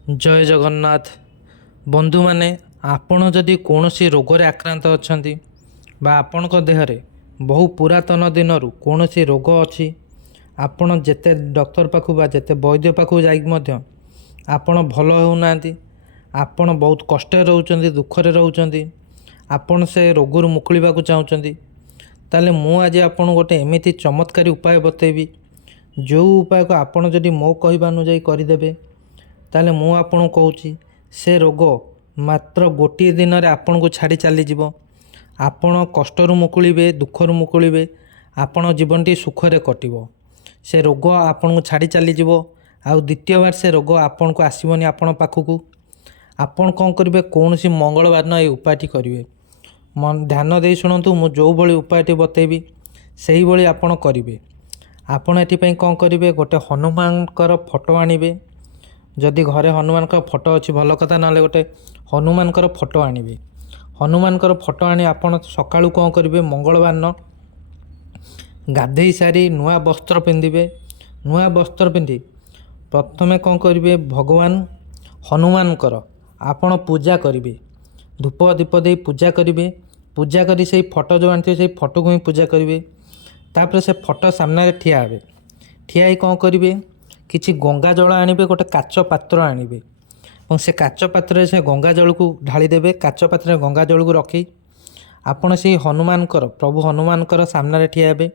जय जगन्नाथ बंधु माने आपण जदि कौनसी रोग आक्रांत अछंती बा आपणक देहरे बहु पुरातन दिनरु कौनसी रोग अछि आपण जेते डॉक्टर पाखु बा जेते वैद्य पाखु जाई मध्य आपण भल होउनांती आपण बहुत कष्ट रहउचंती दुखरे रहउचंती आपण से रोगरु मुकुलिबाकु चाहुचंती ताले मु आज आपण गोटे एमिति चमत्कारी उपाय बतेबी जो उपाय को आपण जदि मो कहबा अनुଯାୟୀ କରିदेबे ताले मु आपन कहूँ से रोग मात्र गोटे दिन में आपन को छाड़ी चली जीव आपण कष्टर मुकुलिबे दुखर मुकुलिबे आपण जीवनटी सुखरे कटिबो से रोग आपन को छाड़ी चली जीव आउ द्वितीय बार से रोग आपन को आसबनी आपण पाखक आपन कौन करेंगे कौन सी मंगलवार न ये उपायटी करेंगे ध्यान दे शुणु मु जो भली उपायटी बतेबी से ही आपन करेंगे आपन एपाई कौन करेंगे गोटे हनुमान फोटो आणवे जदि घरे हनुमान फोटो अच्छी भल कथा ना गोटे हनुमान फोटो आणवे हनुमान फोटो आनी आपड़ सका कौन करेंगे मंगलवार न गाधे सारी नुआ वस्त्र पिंधे नुआ वस्त्र पिंधि प्रथमे कौन करेंगे भगवान हनुमान आपण पूजा करेंगे धूप दीप दे पूजा करेंगे पूजा करी से फोटो जो आनी से फोटो को ही पूजा करेंगे तापर से फोटो सामने ठिया हे ठिया ही कौन करेंगे किछि गंगा जल आणवे गोटे काच पात्र आणवे और से काच पात्र से गंगा जल को ढाली देवे काच पात्र गंगा जल को रखी आपण से हनुमान प्रभु हनुमान सामने ठिया हे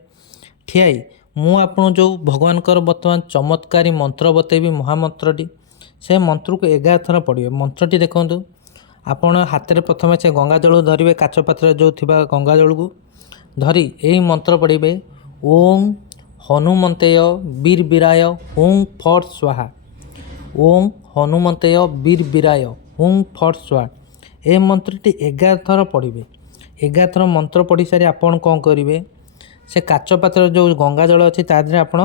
ठियाई मु आपन जो भगवान बर्तमान चमत्कारी मंत्र बतेबी महामंत्रटी से मंत्र को 11 थर पढ़े मंत्रटी देखूँ आपण हाथ में प्रथम से गंगा जल धरवे काच पात्र जो थी गंगा जल को धरी यही मंत्र पढ़े ओम हनुमंतेय वीर वीराय हुं फट स्वाहा ओम हनुमंतेय वीर वीराय हुं फट स्वाहा ए मंत्रटी 11 थर पढ़े 11 थर मंत्र पढ़ी सारी आपन कौन करेंगे से काच पात्र जो गंगा जल अच्छी तादे आप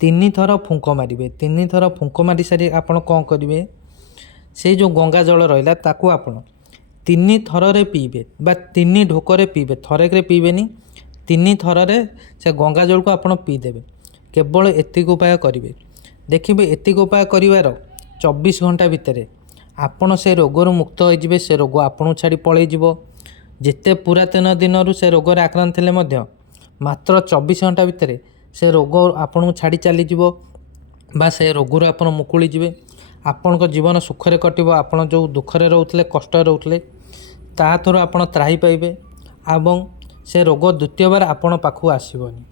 3 थर फुंक मारे 3 थर फुंक मारी सारी आपन कौन करेंगे से जो गंगा जल रहा ताकू आपण 3 थर पीबे बा 3 ढोकर पीबे थरक पीबेनी 3 थर से गंगा जल को आपड़ पीदेवे केवल एतिक उपाय करेंगे देखिए एतिक उपाय कर 24 घंटा भितर आपण से रोगरू मुक्त हो से रोग आपन छाड़ी पलैव जिते पुरातन दिन से रोग आक्रांत थे मात्र 24 घंटा भितर से रोग आपन छाड़ी चलीज बा से रोगरू आप मुकुलीजे आपण जीवन सुखरे कटिब आपण जो दुखरे रोते कष्ट रोते ता थरू आपड़ त्राही पाइबे एवं से रोग द्वितीय बार आपण पाखु आसबनी।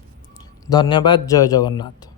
धन्यवाद। जय जगन्नाथ।